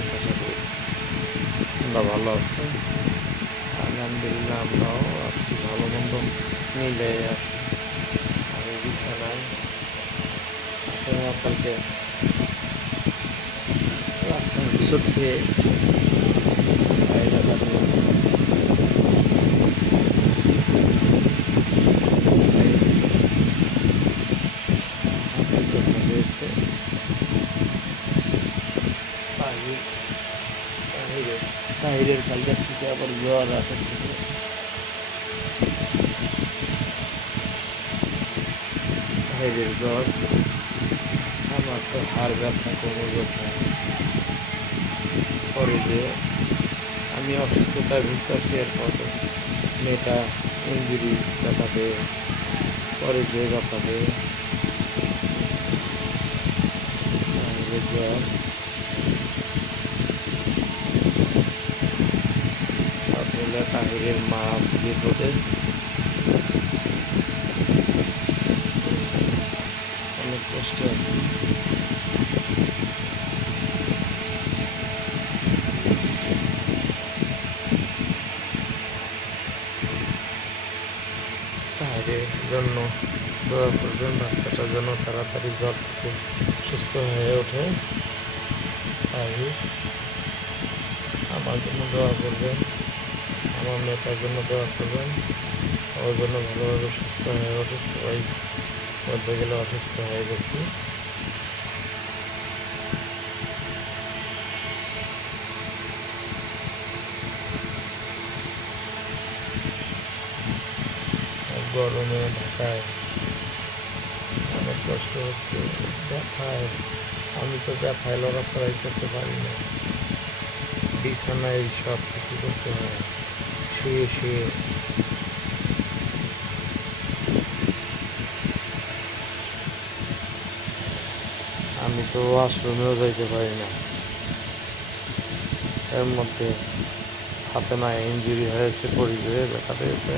আছে আশা করি আমরা ভালো আছি। আলহামদুলিল্লাহ আমরাও আছি, ভালো মন্দ মিলে আছি। আমি বিছানায়। রাস্তার বাইরে দাঁড়িয়েছি হাতের জন্য হয়েছে তাহির তাহিরের তাহিরের কালকের থেকে আবার জ্বর থেকে তাহিরের জ্বর। আমার তো হাড় ব্যথা, কোমর ব্যথা। পরে যে আমি অসুস্থতায় ভুগতেছি এরপর মেয়েটা ইঞ্জুরি ব্যথাতে পরে যে ব্যথাতে জ্বর। তারপরে তাহিরের মা আছে বিপদে অনেক কষ্ট আছে। তাহিরের জন্য দোয়া করবেন, বাচ্চাটার জন্য তাড়াতাড়ি জ্বর থেকে সুস্থ হয়ে ওঠে। তাহির, আমার জন্য দোয়া করবেন। আমার মেয়েটার জন্য দোয়া করবেন। ওর জন্য ভালোভাবে সুস্থ হয়ে ওঠে। সবাই বলতে গেলে অসুস্থ হয়ে গেছি। গরমে ঢাকায় অনেক কষ্ট হচ্ছে। ব্যথায়। আমি তো ব্যথায় লড়াচড়াই করতে পারি না। বিছানায় সব কিছু করতে হয়। শুয়ে শুয়ে আমি তো ওয়াশরুমেও যাইতে পারি না। এর মধ্যে হাতে না ইঞ্জুরি হয়েছে, পরিচয়ে ব্যথা পেয়েছে।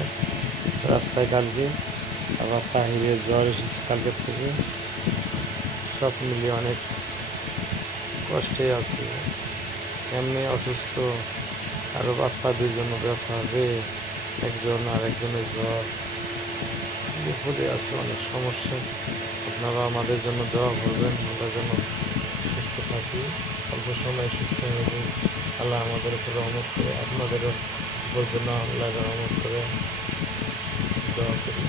রাস্তায় কালকে, আবার তাহিরে জ্বর এসেছে কালকের থেকে। সব মিলিয়ে অনেক কষ্টে আছি। এমনি অসুস্থ। আরও বাচ্চা জন্য ব্যথা হবে একজন আর একজনের জ্বর। বিপদে আছে অনেক সমস্যা। আপনারা আমাদের জন্য দোয়া করবেন, আমরা যেন সুস্থ থাকি, অল্প সময় সুস্থ হয়ে যাই। আল্লাহ আমাদের উপর রহমত করে, আপনাদেরও উপর জন্য আল্লাহ রহমত করে দোয়া করি।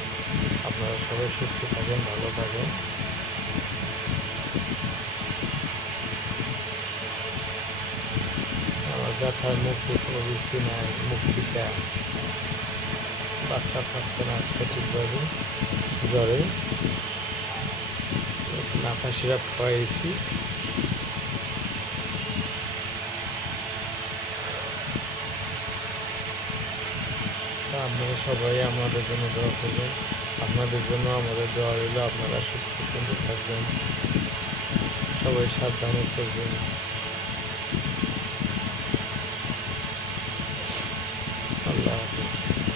আপনারা সবাই সুস্থ থাকেন, ভালো থাকেন আমার ব্যথার মুক্তি কোনো রুচি নাই মুক্তিটা বাচ্চা খাচ্ছে না আজকে ঠিকভাবে, জ্বরে। নাফা সিরাপ খাওয়াইছি আপনারা সবাই আমাদের জন্য দোয়া করবেন। আপনাদের জন্য আমাদের দোয়া রইল, আপনারা সুস্থ সুন্দর থাকবেন। সবাই সাবধানে চলবেন। আল্লাহ হাফিজ